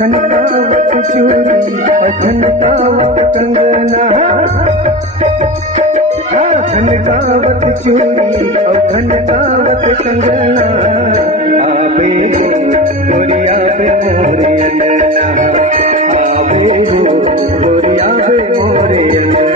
छनकावत चूड़ी छनकावत कंगना, छनकावत चूड़ी छनकावत कंगना, आवे हो गोरिया पे मोरे अंगना, आवे हो गोरिया पे मोरे अंगना।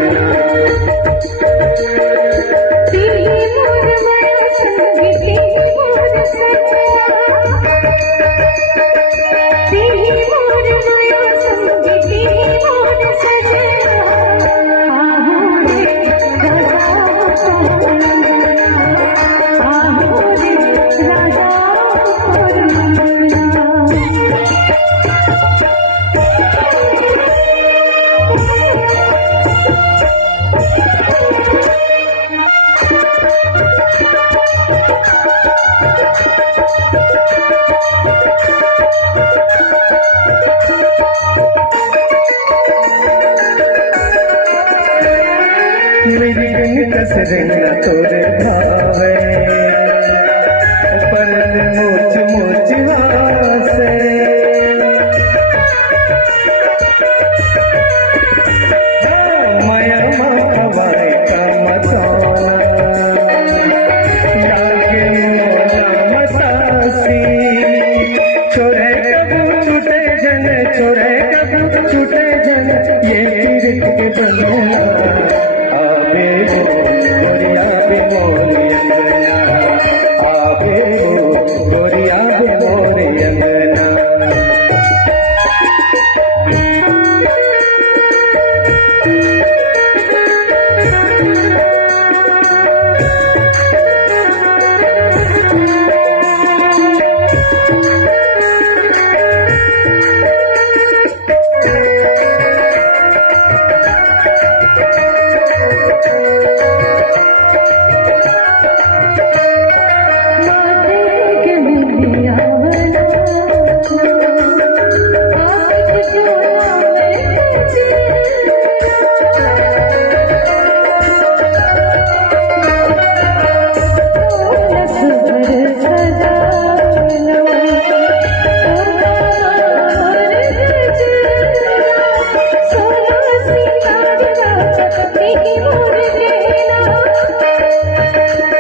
मेरी कसरंगा तोरे भावे पर मोच मोच वासे, माया माखवाए का मताना लागे मोला मतासी, छोरे कबू छूटे जन, छोरे कबू छूटे जन, ये